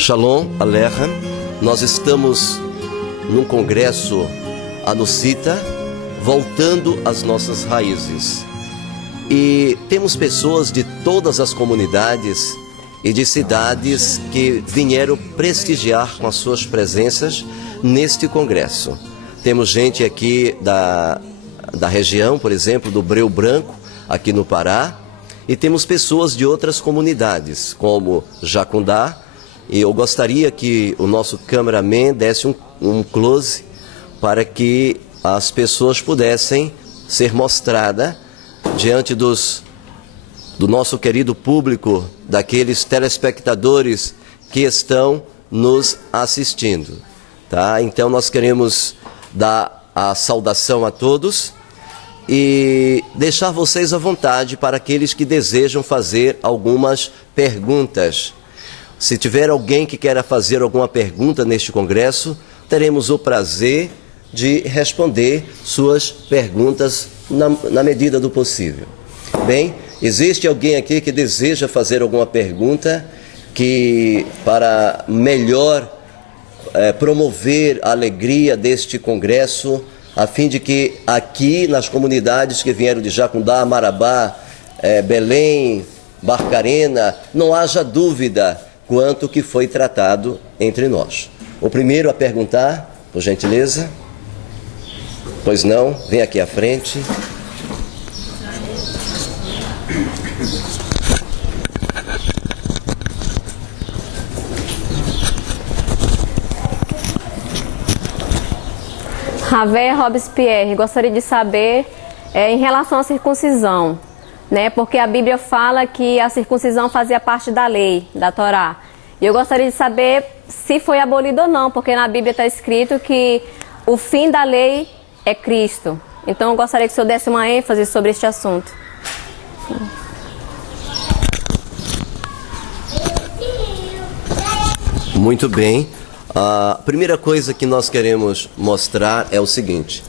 Shalom Aleichem, nós estamos num congresso Anussita, voltando às nossas raízes. E temos pessoas de todas as comunidades e de cidades que vieram prestigiar com as suas presenças neste congresso. Temos gente aqui da região, por exemplo, do Breu Branco, aqui no Pará, e temos pessoas de outras comunidades, como Jacundá. E eu gostaria que o nosso cameraman desse um close para que as pessoas pudessem ser mostradas diante do nosso querido público, daqueles telespectadores que estão nos assistindo. Tá? Então nós queremos dar a saudação a todos e deixar vocês à vontade para aqueles que desejam fazer algumas perguntas. Se tiver alguém que queira fazer alguma pergunta neste congresso, teremos o prazer de responder suas perguntas na medida do possível. Bem, existe alguém aqui que deseja fazer alguma pergunta para melhor promover a alegria deste congresso, a fim de que aqui nas comunidades que vieram de Jacundá, Marabá, Belém, Barcarena, não haja dúvida quanto que foi tratado entre nós. O primeiro a perguntar, por gentileza. Pois não, vem aqui à frente. Ravé Robespierre, gostaria de saber em relação à circuncisão, né? Porque a Bíblia fala que a circuncisão fazia parte da lei, da Torá. E eu gostaria de saber se foi abolido ou não, porque na Bíblia está escrito que o fim da lei é Cristo. Então eu gostaria que o senhor desse uma ênfase sobre este assunto. Muito bem. A primeira coisa que nós queremos mostrar é o seguinte: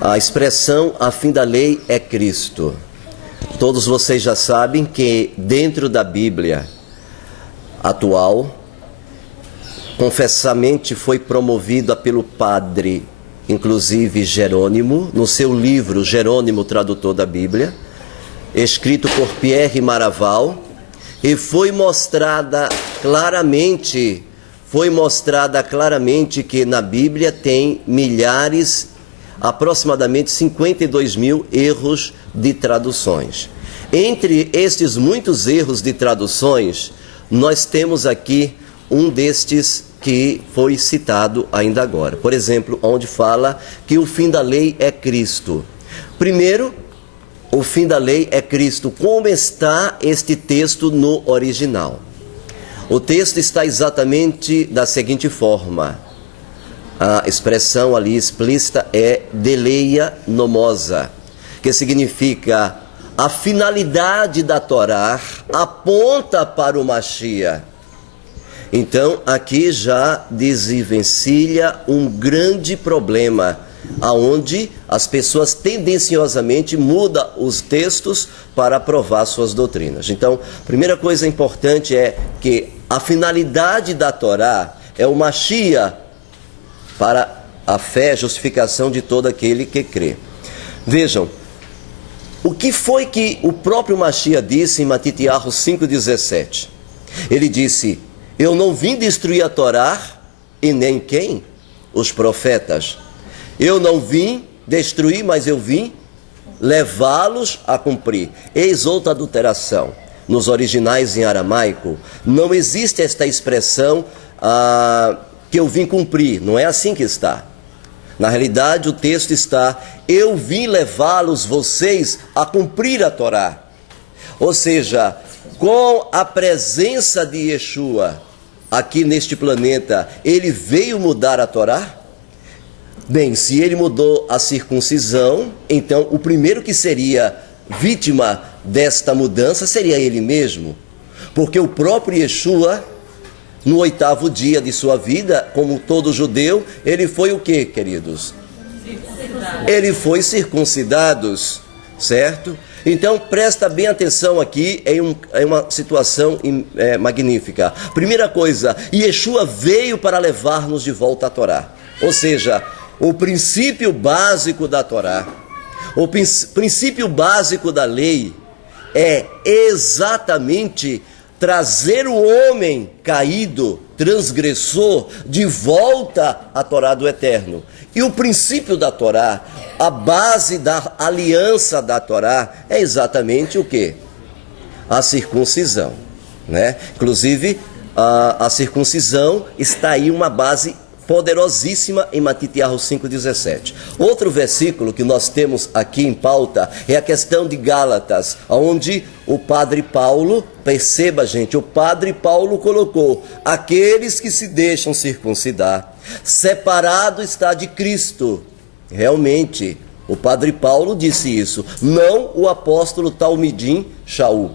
a expressão "a fim da lei é Cristo". Todos vocês já sabem que dentro da Bíblia atual, confessamente foi promovida pelo padre, inclusive Jerônimo, no seu livro Jerônimo, tradutor da Bíblia, escrito por Pierre Maraval, e foi mostrada claramente que na Bíblia tem milhares, aproximadamente 52 mil erros de traduções. Entre estes muitos erros de traduções, nós temos aqui um destes que foi citado ainda agora. Por exemplo, onde fala que o fim da lei é Cristo. Primeiro, o fim da lei é Cristo. Como está este texto no original? O texto está exatamente da seguinte forma. A expressão ali explícita é deleia nomosa, que significa a finalidade da Torá aponta para o Mashiach. Então, aqui já desenvencilha um grande problema, aonde as pessoas tendenciosamente mudam os textos para provar suas doutrinas. Então, a primeira coisa importante é que a finalidade da Torá é o Mashiach para a fé, justificação de todo aquele que crê. Vejam, o que foi que o próprio Mashiach disse em Matitiahu 5,17? Ele disse: eu não vim destruir a Torá e nem quem? Os profetas. Eu não vim destruir, mas eu vim levá-los a cumprir. Eis outra adulteração. nos originais em aramaico, não existe esta expressão que eu vim cumprir, não é assim que está. Na realidade, o texto está: eu vim levá-los, vocês, a cumprir a Torá. Ou seja, com a presença de Yeshua aqui neste planeta, ele veio mudar a Torá? Bem, se ele mudou a circuncisão, então o primeiro que seria vítima desta mudança seria ele mesmo. Porque o próprio Yeshua, no 8º dia de sua vida, como todo judeu, ele foi o quê, queridos? Ele foi circuncidado, certo? Então, presta bem atenção aqui em uma situação magnífica. Primeira coisa, Yeshua veio para levar-nos de volta à Torá. Ou seja, o princípio básico da Torá, o princípio básico da lei é exatamente trazer o homem caído, transgressor, de volta à Torá do Eterno. E o princípio da Torá, a base da aliança da Torá, é exatamente o quê? A circuncisão, né? Inclusive, a circuncisão está aí uma base poderosíssima em Matitiahu 5,17. Outro versículo que nós temos aqui em pauta é a questão de Gálatas, onde o padre Paulo, perceba gente, o padre Paulo colocou: aqueles que se deixam circuncidar, separado está de Cristo. Realmente, o padre Paulo disse isso, não o apóstolo Talmidim Shaul.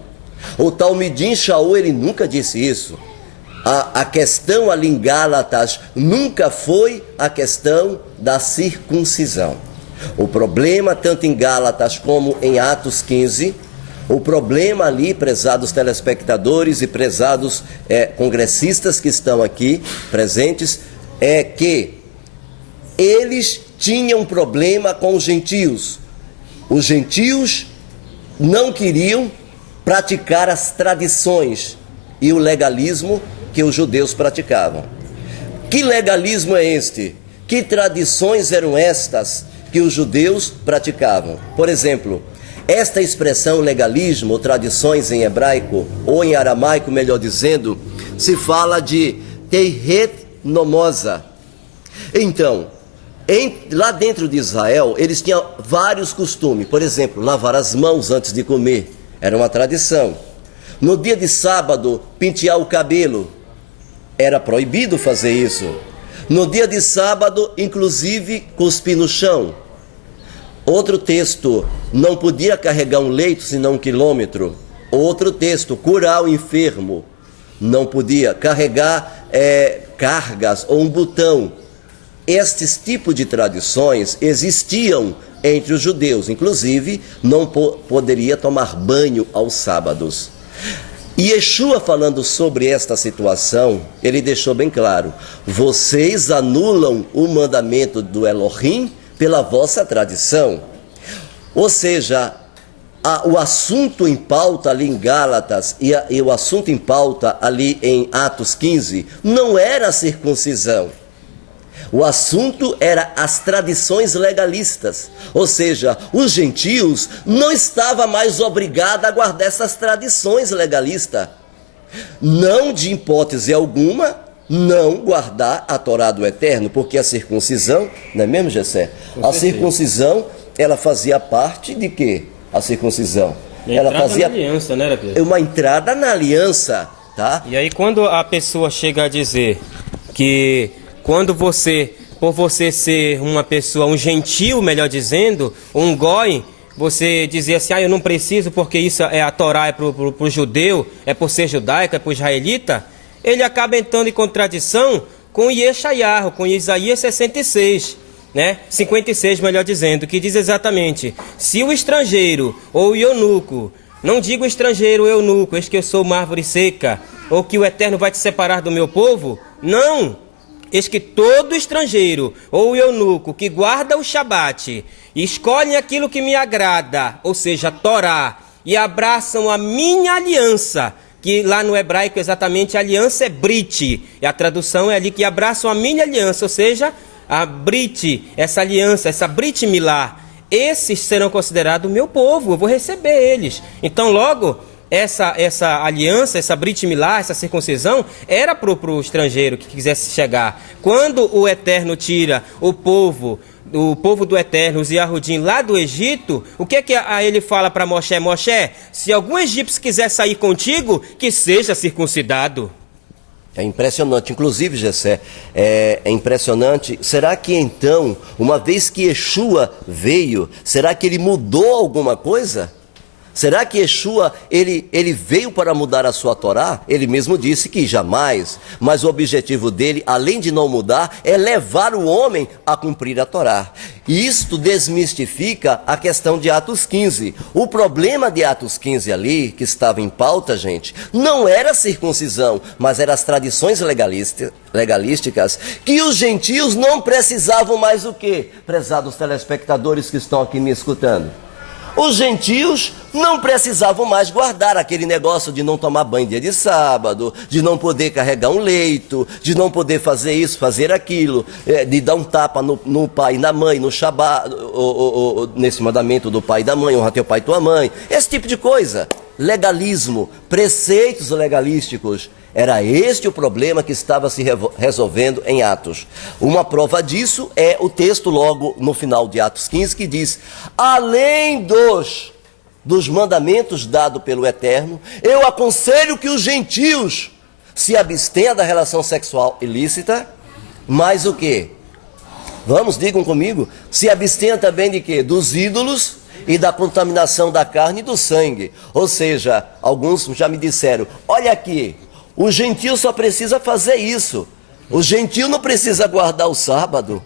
O Talmidim Shaul, ele nunca disse isso. A questão ali em Gálatas nunca foi a questão da circuncisão. O problema, tanto em Gálatas como em Atos 15, o problema ali, prezados telespectadores e prezados congressistas que estão aqui presentes, é que eles tinham problema com os gentios. Os gentios não queriam praticar as tradições e o legalismo que os judeus praticavam. Que legalismo é este? Que tradições eram estas que os judeus praticavam? Por exemplo, esta expressão legalismo, ou tradições em hebraico, ou em aramaico, melhor dizendo, se fala de teiret nomosa. Então, lá dentro de Israel, eles tinham vários costumes. Por exemplo, lavar as mãos antes de comer, era uma tradição. No dia de sábado, pentear o cabelo, era proibido fazer isso. No dia de sábado, inclusive, cuspir no chão. Outro texto, não podia carregar um leito senão 1 quilômetro. Outro texto, curar o enfermo. Não podia carregar cargas ou um botão. Estes tipos de tradições existiam entre os judeus. Inclusive, não poderia tomar banho aos sábados. E Yeshua, falando sobre esta situação, ele deixou bem claro: vocês anulam o mandamento do Elohim pela vossa tradição. Ou seja, o assunto em pauta ali em Gálatas e o assunto em pauta ali em Atos 15 não era a circuncisão. O assunto era as tradições legalistas, ou seja, os gentios não estavam mais obrigados a guardar essas tradições legalistas. Não, de hipótese alguma, não guardar a Torá do Eterno, porque a circuncisão, não é mesmo, Gessé? A circuncisão, ela fazia parte de quê? A circuncisão. Ela fazia na aliança, né, Pedro? Uma entrada na aliança, tá? E aí quando a pessoa chega a dizer que quando você, por você ser uma pessoa, um gentil, melhor dizendo, um goi, você dizer assim: eu não preciso porque isso é a Torá, é para o judeu, é por ser judaico, é para o israelita, ele acaba entrando em contradição com Yeshayahu, com Isaías 66, né? 56, melhor dizendo, que diz exatamente: se o estrangeiro ou o eunuco, não digo estrangeiro ou eunuco, eis que eu sou uma árvore seca, ou que o Eterno vai te separar do meu povo, não! Eis que todo estrangeiro ou eunuco que guarda o Shabat e escolhem aquilo que me agrada, ou seja, a Torá, e abraçam a minha aliança, que lá no hebraico exatamente a aliança é Brit, e a tradução é ali que abraçam a minha aliança, ou seja, a Brit, essa aliança, essa Brit Milá, esses serão considerados meu povo, eu vou receber eles. Então logo, essa aliança, essa Brit Milá, essa circuncisão, era para o estrangeiro que quisesse chegar. Quando o Eterno tira o povo do Eterno, os Yahudim, lá do Egito, o que é que ele fala para Moshe? Moshe, se algum egípcio quiser sair contigo, que seja circuncidado. É impressionante, inclusive, Gessé, é impressionante. Será que então, uma vez que Yeshua veio, será que ele mudou alguma coisa? Será que Yeshua, ele veio para mudar a sua Torá? Ele mesmo disse que jamais, mas o objetivo dele, além de não mudar, é levar o homem a cumprir a Torá. E isto desmistifica a questão de Atos 15. O problema de Atos 15 ali, que estava em pauta, gente, não era a circuncisão, mas eram as tradições legalísticas, que os gentios não precisavam mais o quê? Prezados telespectadores que estão aqui me escutando. Os gentios não precisavam mais guardar aquele negócio de não tomar banho dia de sábado, de não poder carregar um leito, de não poder fazer isso, fazer aquilo, de dar um tapa no pai e na mãe, no Shabá, nesse mandamento do pai e da mãe, honra teu pai e tua mãe, esse tipo de coisa. Legalismo, preceitos legalísticos. Era este o problema que estava se resolvendo em Atos. Uma prova disso é o texto logo no final de Atos 15 que diz: além dos mandamentos dados pelo Eterno, eu aconselho que os gentios se abstenham da relação sexual ilícita, mas o quê? Vamos, digam comigo, se abstenham também de quê? Dos ídolos e da contaminação da carne e do sangue. Ou seja, alguns já me disseram, olha aqui, o gentio só precisa fazer isso. O gentio não precisa guardar o sábado.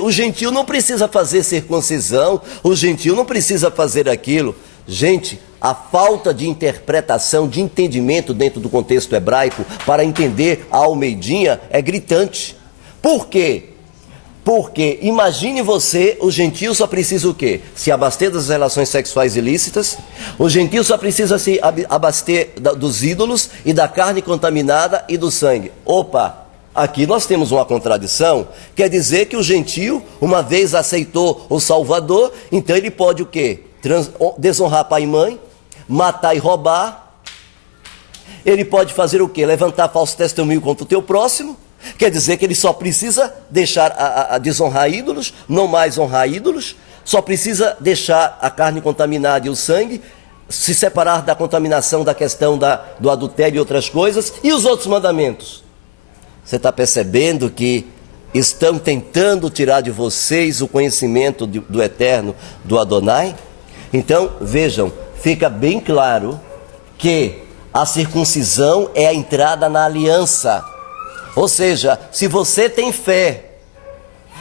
O gentio não precisa fazer circuncisão. O gentio não precisa fazer aquilo. Gente, a falta de interpretação, de entendimento dentro do contexto hebraico para entender a Almeidinha é gritante. Por quê? Porque, imagine você, o gentio só precisa o quê? Se abaster das relações sexuais ilícitas, o gentio só precisa se abaster dos ídolos e da carne contaminada e do sangue. Opa, aqui nós temos uma contradição, quer dizer que o gentio, uma vez aceitou o Salvador, então ele pode o quê? Desonrar pai e mãe, matar e roubar, ele pode fazer o quê? Levantar falso testemunho contra o teu próximo. Quer dizer que ele só precisa deixar a desonrar ídolos, não mais honrar ídolos, só precisa deixar a carne contaminada e o sangue, se separar da contaminação da questão do adultério e outras coisas, e os outros mandamentos. Você está percebendo que estão tentando tirar de vocês o conhecimento do Eterno, do Adonai? Então, vejam, fica bem claro que a circuncisão é a entrada na aliança. Ou seja, se você tem fé,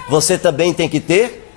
você também tem que ter